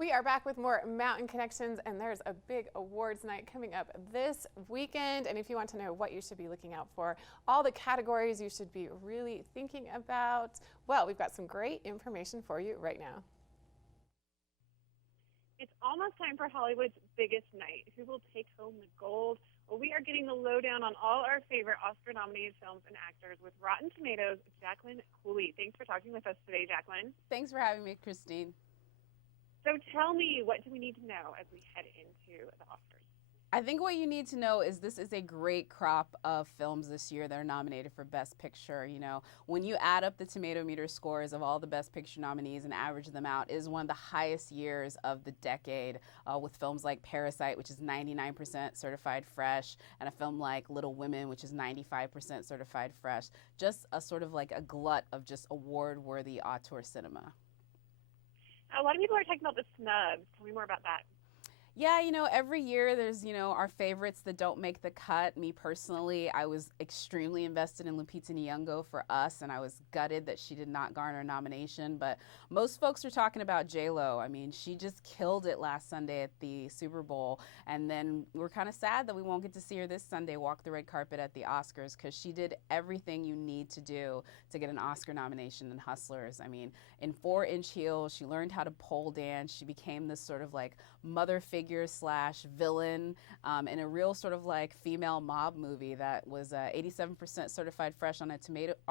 We are back with more Mountain Connections, and there's a big awards night coming up this weekend. And if you want to know what you should be looking out for, all the categories you should be really thinking about, well, we've got some great information for you right now. It's almost time for Hollywood's biggest night. Who will take home the gold? Well, we are getting the lowdown on all our favorite Oscar-nominated films and actors with Rotten Tomatoes Jacqueline Coley. Thanks for talking with us today, Jacqueline. Thanks for having me, Christine. So tell me, what do we need to know as we head into the Oscars? I think what you need to know is this is a great crop of films this year that are nominated for Best Picture. You know, when you add up the tomato meter scores of all the Best Picture nominees and average them out, it is one of the highest years of the decade, with films like Parasite, which is 99% certified fresh, and a film like Little Women, which is 95% certified fresh. Just a sort of like a glut of just award-worthy auteur cinema. A lot of people are talking about the snubs. Tell me more about that. Yeah, you know, every year there's, our favorites that don't make the cut. Me personally, I was extremely invested in Lupita Nyong'o for Us, and I was gutted that she did not garner a nomination. But most folks are talking about J-Lo. I mean, she just killed it last Sunday at the Super Bowl, and then we're kind of sad that we won't get to see her this Sunday walk the red carpet at the Oscars, because she did everything you need to do to get an Oscar nomination in Hustlers. I mean, in 4-inch heels, she learned how to pole dance. She became this sort of like mother figure slash villain in a real sort of like female mob movie that was 87% certified fresh on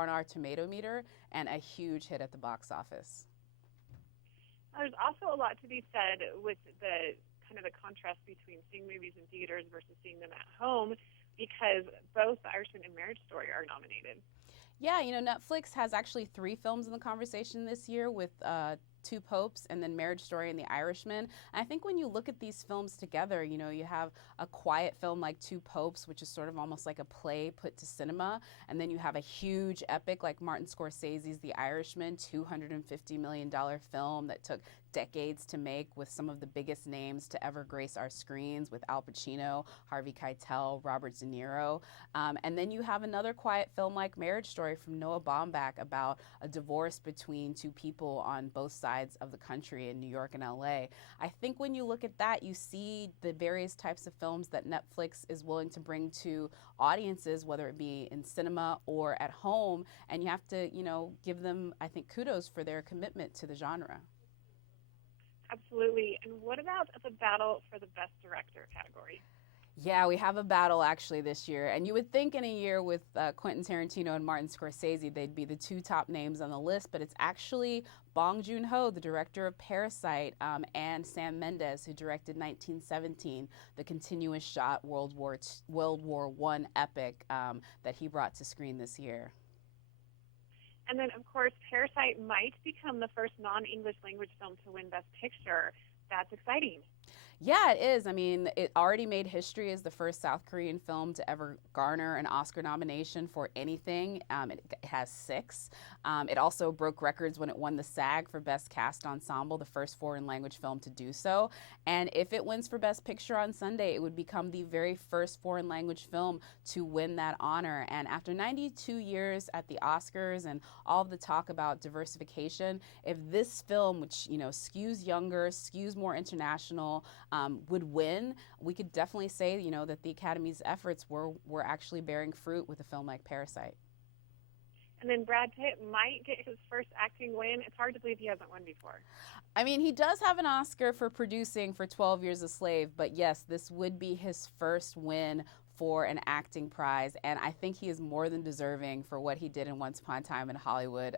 our tomato meter and a huge hit at the box office. There's also a lot to be said with the kind of the contrast between seeing movies in theaters versus seeing them at home, because both The Irishman and Marriage Story are nominated. Yeah, Netflix has actually 3 films in the conversation this year with Two Popes and then Marriage Story and The Irishman. And I think when you look at these films together, you have a quiet film like Two Popes, which is sort of almost like a play put to cinema. And then you have a huge epic like Martin Scorsese's The Irishman, $250 million film that took decades to make, with some of the biggest names to ever grace our screens, with Al Pacino, Harvey Keitel, Robert De Niro. And then you have another quiet film like Marriage Story from Noah Baumbach about a divorce between two people on both sides of the country in New York and LA. I think when you look at that, you see the various types of films that Netflix is willing to bring to audiences, whether it be in cinema or at home, and you have to, give them, I think, kudos for their commitment to the genre. Absolutely. And what about the battle for the Best Director category? Yeah, we have a battle actually this year. And you would think in a year with Quentin Tarantino and Martin Scorsese, they'd be the 2 top names on the list, but it's actually Bong Joon-ho, the director of Parasite, and Sam Mendes, who directed 1917, the continuous shot World War I epic that he brought to screen this year. And then, of course, Parasite might become the first non-English language film to win Best Picture. That's exciting. Yeah, it is. I mean, it already made history as the first South Korean film to ever garner an Oscar nomination for anything. It has 6. It also broke records when it won the SAG for Best Cast Ensemble, the first foreign language film to do so. And if it wins for Best Picture on Sunday, it would become the very first foreign language film to win that honor. And after 92 years at the Oscars and all of the talk about diversification, if this film, which, skews younger, skews more international, would win, we could definitely say, that the Academy's efforts were actually bearing fruit with a film like Parasite. And then Brad Pitt might get his first acting win. It's hard to believe he hasn't won before. I mean, he does have an Oscar for producing for 12 Years a Slave, but yes, this would be his first win for an acting prize, and I think he is more than deserving for what he did in Once Upon a Time in Hollywood,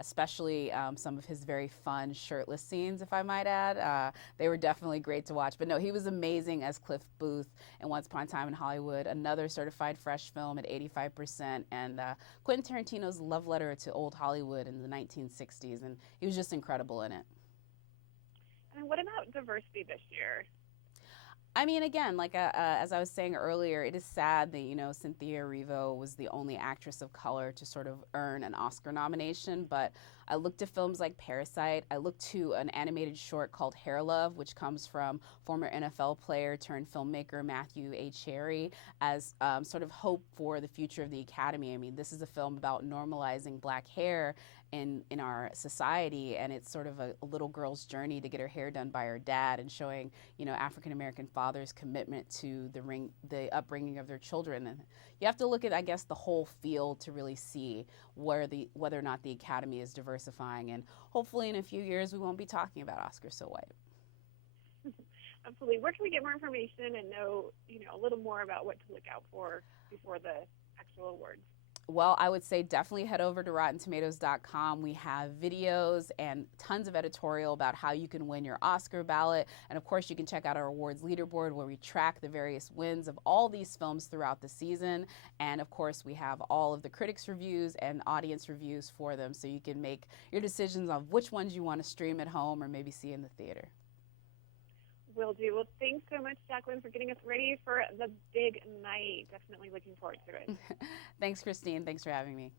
especially some of his very fun shirtless scenes, if I might add. They were definitely great to watch. But no, he was amazing as Cliff Booth in Once Upon a Time in Hollywood, another certified fresh film at 85%, and Quentin Tarantino's love letter to old Hollywood in the 1960s, and he was just incredible in it. And what about diversity this year? I mean, again, like as I was saying earlier, it is sad that, you know, Cynthia Erivo was the only actress of color to sort of earn an Oscar nomination. But I looked at films like Parasite. I looked to an animated short called Hair Love, which comes from former NFL player turned filmmaker Matthew A. Cherry as sort of hope for the future of the Academy. I mean, this is a film about normalizing black hair in our society, and it's sort of a little girl's journey to get her hair done by her dad, and showing, you know, African American fathers' commitment to the upbringing of their children. And you have to look at, I guess, the whole field to really see whether or not the Academy is diversifying. And hopefully, in a few years, we won't be talking about Oscars so white. Absolutely. Where can we get more information and know, you know, a little more about what to look out for before the actual awards? Well, I would say definitely head over to RottenTomatoes.com. We have videos and tons of editorial about how you can win your Oscar ballot. And of course, you can check out our awards leaderboard where we track the various wins of all these films throughout the season. And of course, we have all of the critics' reviews and audience reviews for them, so you can make your decisions on which ones you want to stream at home or maybe see in the theater. Will do. Well, thanks so much, Jacqueline, for getting us ready for the big night. Definitely looking forward to it. Thanks, Christine. Thanks for having me.